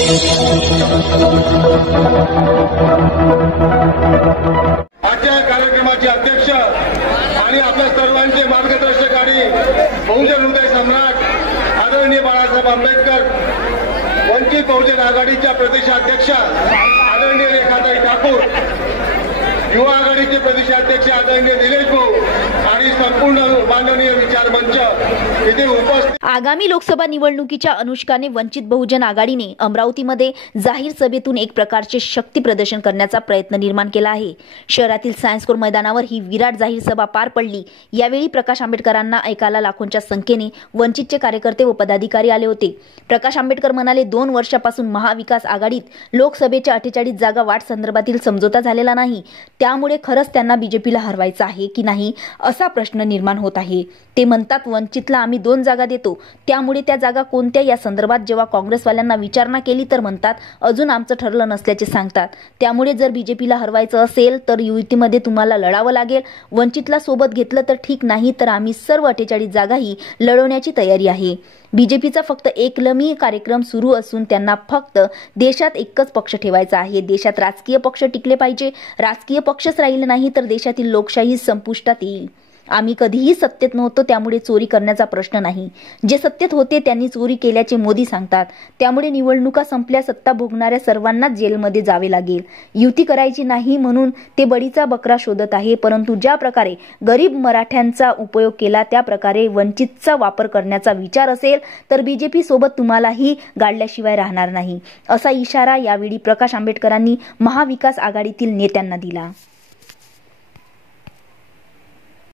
आजच्या कार्यक्रमाचे अध्यक्ष आणि आपल्या सर्वांचे मार्गदर्शक आणि बहुजन हृदय सम्राट आदरणीय बाळासाहेब आंबेडकर, वंचित बहुजन आघाडीच्या प्रदेशाध्यक्ष आदरणीय रेखाताई ठाकूर, युवा आघाडीचे प्रदेशाध्यक्ष आदरणीय निलेश भाऊ आणि संपूर्ण माननीय विचार मंच इथे उपस्थित। आगामी लोकसभा निवडणुकीच्या अनुषंगाने वंचित बहुजन आघाडीने अमरावतीमध्ये जाहीर सभेतून एक प्रकारचे शक्ती प्रदर्शन करण्याचा प्रयत्न निर्माण केला आहे। शहरातील सायन्स कोर मैदानावर ही विराट जाहीर सभा पार पडली। यावेळी प्रकाश आंबेडकरांना ऐकायला लाखोंच्या संख्येने वंचितचे कार्यकर्ते व पदाधिकारी आले होते। प्रकाश आंबेडकर म्हणाले, 2 वर्षापासून महाविकास आघाडीत लोकसभेच्या 48 जागा वाट संदर्भातील समझोता झालेला नाही, त्यामुळे खरंच त्यांना बीजेपीला हरवायचं आहे की नाही असा प्रश्न निर्माण होत आहे। ते म्हणतात, वंचितला आम्ही 2 जागा देतो, त्यामुळे त्या जागा कोणत्या या संदर्भात जेव्हा काँग्रेसवाल्यांना विचारणा केली तर म्हणतात अजून आमचं ठरलं नसल्याचे सांगतात। त्यामुळे जर बीजेपीला हरवायचं असेल तर युतीमध्ये तुम्हाला लढावं लागेल। वंचितला सोबत घेतलं तर ठीक, नाही तर आम्ही सर्व 48 जागाही लढवण्याची तयारी आहे। बीजेपीचा फक्त एकलमी कार्यक्रम सुरू असून त्यांना फक्त देशात एकच पक्ष ठेवायचा आहे। देशात राजकीय पक्ष टिकले पाहिजे। राजकीय पक्षच राहिले नाही तर देशातील लोकशाही संपुष्टात येईल। आम्ही कधीही सत्तेत नव्हतो, त्यामुळे चोरी करण्याचा प्रश्न नाही। जे सत्तेत होते त्यांनी चोरी केल्याचे मोदी सांगतात, त्यामुळे निवडणुका संपल्या सत्ता भोगणाऱ्या सर्वांनाच जेलमध्ये जावे लागेल। युती करायची नाही म्हणून ते बळीचा बकरा शोधत आहे, परंतु ज्या प्रकारे गरीब मराठ्यांचा उपयोग केला त्या प्रकारे वंचितचा वापर करण्याचा विचार असेल तर बीजेपी सोबत तुम्हालाही गाडल्याशिवाय राहणार नाही, असा इशारा यावेळी प्रकाश आंबेडकरांनी महाविकास आघाडीतील नेत्यांना दिला।